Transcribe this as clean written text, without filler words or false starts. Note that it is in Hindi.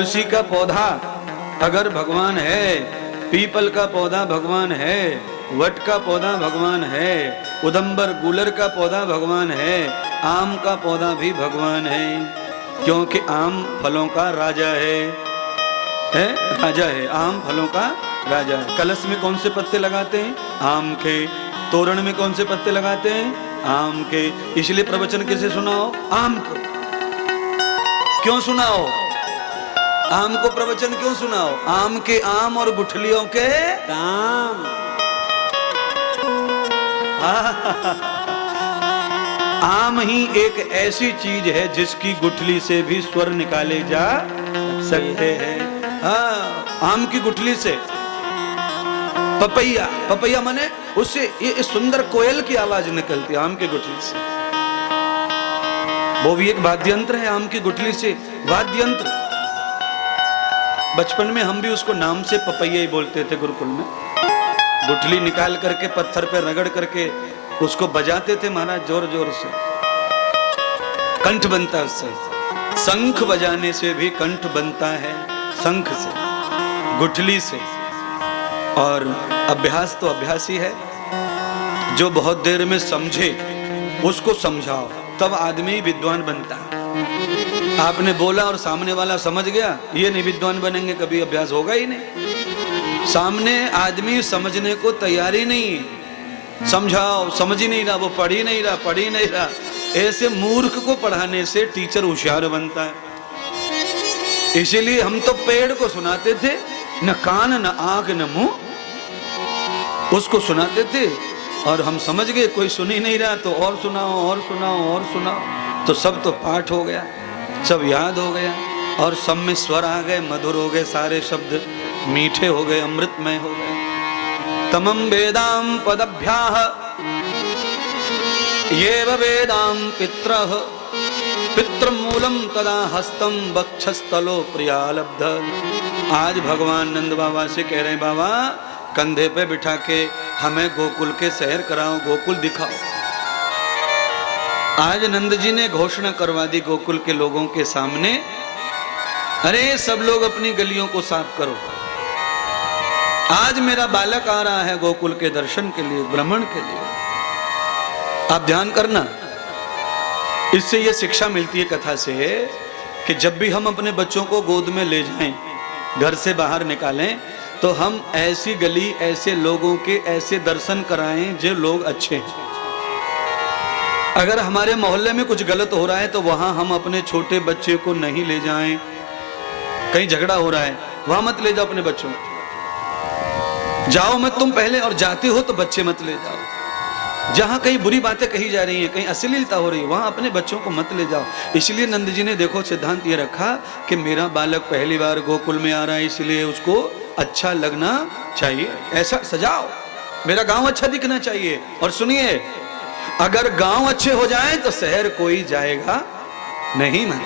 तुलसी का पौधा अगर भगवान है, पीपल का पौधा भगवान है, वट का पौधा भगवान है, उदंबर गूलर का पौधा भगवान है, आम का पौधा भी भगवान है, क्योंकि आम फलों का राजा है, राजा है, आम फलों का राजा है। कलश में कौन से पत्ते लगाते हैं? आम के। तोरण में कौन से पत्ते लगाते हैं? आम के। इसलिए प्रवचन किसे सुनाओ? आम को। क्यों सुनाओ आम को? प्रवचन क्यों सुनाओ? आम के आम और गुठलियों के दाम। आम ही एक ऐसी चीज है जिसकी गुठली से भी स्वर निकाले जा सकते हैं। हाँ, आम की गुठली से। पपैया, पपैया माने उससे ये सुंदर कोयल की आवाज निकलती है आम की गुठली से। वो भी एक वाद्य यंत्र है, आम की गुठली से वाद्य यंत्र। बचपन में हम भी उसको नाम से पपैया ही बोलते थे गुरुकुल में। गुठली निकाल करके पत्थर पे रगड़ करके उसको बजाते थे महाराज, जोर जोर से। कंठ बनता है उससे। शंख बजाने से भी कंठ बनता है, शंख से, गुठली से। और अभ्यास तो अभ्यास ही है। जो बहुत देर में समझे उसको समझाओ, तब आदमी विद्वान बनता है। आपने बोला और सामने वाला समझ गया, ये नहीं विद्वान बनेंगे कभी, अभ्यास होगा ही नहीं। सामने आदमी समझने को तैयार ही नहीं है, समझाओ, समझ ही नहीं रहा, वो पढ़ ही नहीं रहा। ऐसे मूर्ख को पढ़ाने से टीचर होशियार बनता है। इसीलिए हम तो पेड़ को सुनाते थे, न कान न आंख न मुंह, उसको सुनाते थे और हम समझ गए। कोई सुन ही नहीं रहा तो और सुनाओ, तो सब तो पाठ हो गया, सब याद हो गया और सब में स्वर आ गए, मधुर हो गए, सारे शब्द मीठे हो गए, अमृतमय हो गए। तमम वेदाम पदभ्याः येव वेदाम पित्रः पितृमूलम तदा हस्तम वक्षस्थलो प्रियालब्ध। आज भगवान नंद बाबा से कह रहे हैं, बाबा कंधे पे बिठा के हमें गोकुल के सैर कराओ, गोकुल दिखाओ। आज नंद जी ने घोषणा करवा दी गोकुल के लोगों के सामने, अरे सब लोग अपनी गलियों को साफ करो, आज मेरा बालक आ रहा है गोकुल के दर्शन के लिए, भ्रमण के लिए। आप ध्यान करना, इससे यह शिक्षा मिलती है कथा से कि जब भी हम अपने बच्चों को गोद में ले जाएं, घर से बाहर निकालें, तो हम ऐसी गली, ऐसे लोगों के ऐसे दर्शन कराएं जो लोग अच्छे हैं। अगर हमारे मोहल्ले में कुछ गलत हो रहा है तो वहां हम अपने छोटे बच्चे को नहीं ले जाएं। कहीं झगड़ा हो रहा है, वहां मत ले जाओ अपने बच्चों को, जाओ मत तुम पहले, और जाते हो तो बच्चे मत ले जाओ। जहां कहीं बुरी बातें कही जा रही हैं, कहीं अश्लीलता हो रही है, वहां अपने बच्चों को मत ले जाओ। इसलिए नंद जी ने देखो सिद्धांत ये रखा कि मेरा बालक पहली बार गोकुल में आ रहा है, इसलिए उसको अच्छा लगना चाहिए, ऐसा सजाओ, मेरा गांव अच्छा दिखना चाहिए। और सुनिए, अगर गांव अच्छे हो जाए तो शहर कोई जाएगा नहीं। माने